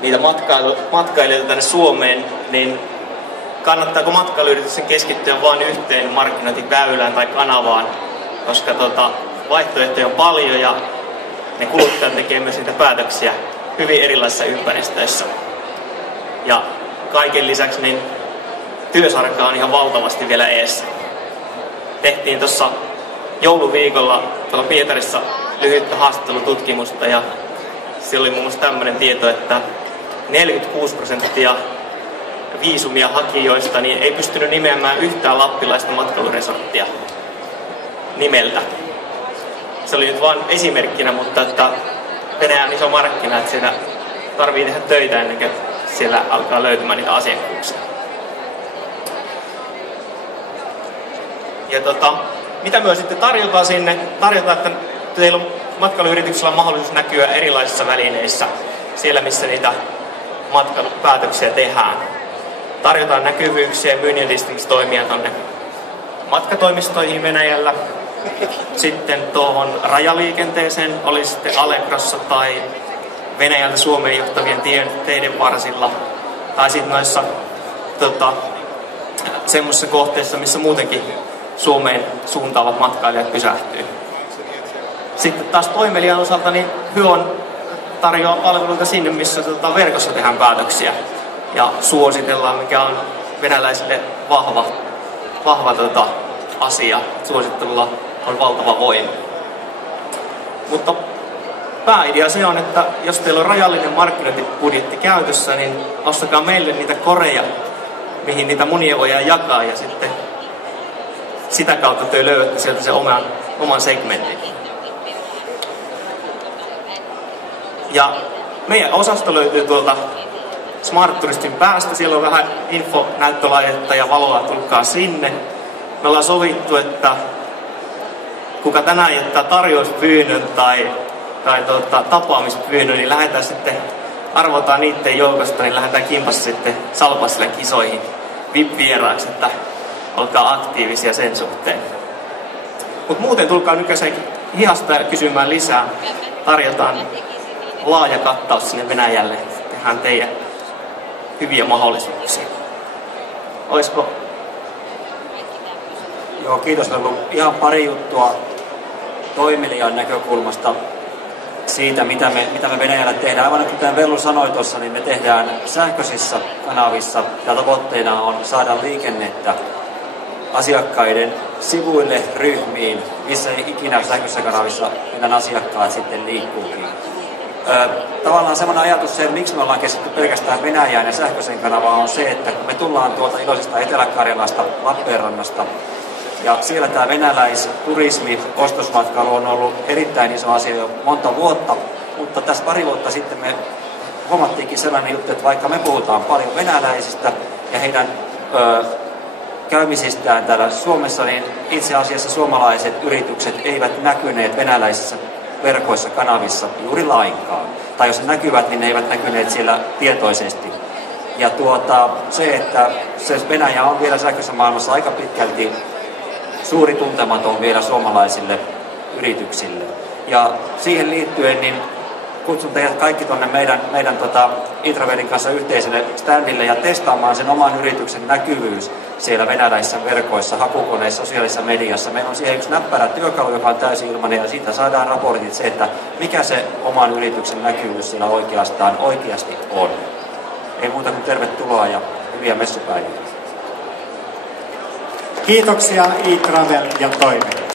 niitä matkailijoita tänne Suomeen, niin kannattaako matkailuyrityksen keskittyä vain yhteen markkinointiväylään tai kanavaan, koska vaihtoehtoja on paljon ja ne kuluttajat tekevät myös niitä päätöksiä hyvin erilaisissa ympäristöissä. Ja kaiken lisäksi niin työsarkaa on ihan valtavasti vielä eessä. Tehtiin tuossa jouluviikolla tuolla Pietarissa lyhyttä haastattelututkimusta ja siellä oli muun muassa tämmöinen tieto, että 46% viisumia hakijoista niin ei pystynyt nimeämään yhtään lappilaista matkailuresorttia nimeltä. Se oli nyt vain esimerkkinä, mutta että Venäjä on iso markkina, että siinä tarvii tehdä töitä ennen kuin siellä alkaa löytymään niitä asiakkuuksia. Ja mitä myös sitten tarjotaan sinne? Tarjotaan, että teillä on matkailuyrityksellä on mahdollisuus näkyä erilaisissa välineissä, siellä missä niitä matkailupäätöksiä tehdään. Tarjotaan näkyvyyksiä ja myynnin edistämistoimia tuonne matkatoimistoihin Venäjällä. Sitten tuohon rajaliikenteeseen oli sitten Allegrossa tai Venäjältä Suomeen johtavien teiden varsilla. Tai sitten noissa semmoisissa kohteissa, missä muutenkin Suomeen suuntaavat matkailijat pysähtyy. Sitten taas toimelijan osalta niin Hyön tarjoaa palveluita sinne, missä verkossa tehdään päätöksiä. Ja suositellaan, mikä on venäläisille vahva asia. Suosittelulla on valtava voima. Mutta pääidea se on, että jos teillä on rajallinen markkinointibudjetti käytössä, niin ostakaa meille niitä koreja, mihin niitä munia voidaan jakaa, ja sitten sitä kautta te löydätte sieltä se oman segmentin. Ja meidän osasto löytyy tuolta Smart Touristin päästä. Siellä on vähän infonäyttölaitetta ja valoa, tulkaa sinne. Me ollaan sovittu, että kuka tänään jättää tarjouspyynnön tai tapaamispyynnön, niin lähdetään sitten, arvotaan niiden joukosta, niin lähdetään kimpassa sitten Salpassille kisoihin VIP-vieraaksi, että olkaa aktiivisia sen suhteen. Mutta muuten tulkaa nykyiseen hihasta kysymään lisää. Tarjotaan laaja kattaus sinne Venäjälle. Tehdään teidän hyviä mahdollisuuksia. Olisiko? Joo, kiitos. On ollut ihan pari juttua toimelijan näkökulmasta siitä, mitä me Venäjällä tehdään. Aivan kuten Vellu sanoi tuossa, niin me tehdään sähköisissä kanavissa ja tavoitteena on saada liikennettä asiakkaiden sivuille, ryhmiin, missä ikinä sähköisissä kanavissa meidän asiakkaat sitten liikkuukin. Tavallaan semmoinen ajatus se, että miksi me ollaan keskitty pelkästään Venäjään ja sähköisen kanavaan on se, että kun me tullaan tuolta iloisesta Etelä-Karjalasta, Lappeenrannasta, ja siellä tämä venäläisturismi, ostosmatkailu on ollut erittäin iso asia jo monta vuotta, mutta tässä pari vuotta sitten me huomattiinkin sellainen juttu, että vaikka me puhutaan paljon venäläisistä ja heidän käymisistään täällä Suomessa, niin itse asiassa suomalaiset yritykset eivät näkyneet venäläisissä verkoissa, kanavissa juuri lainkaan. Tai jos ne näkyvät, niin ne eivät näkyneet siellä tietoisesti. Ja se, että se Venäjä on vielä sähköisessä maailmassa aika pitkälti suuri tuntematon vielä suomalaisille yrityksille. Ja siihen liittyen niin kutsun teidät kaikki tuonne meidän Intravedin kanssa yhteiselle standille ja testaamaan sen oman yrityksen näkyvyys siellä venäläisissä verkoissa, hakukoneissa, sosiaalisessa mediassa. Meillä on siihen yksi näppärä työkalu, joka on täysin ilmainen, ja siitä saadaan raportit se, että mikä se oman yrityksen näkyvyys siellä oikeasti on. Ei muuta kuin tervetuloa ja hyviä messupäiviä. Kiitoksia e-Travel ja Toimi.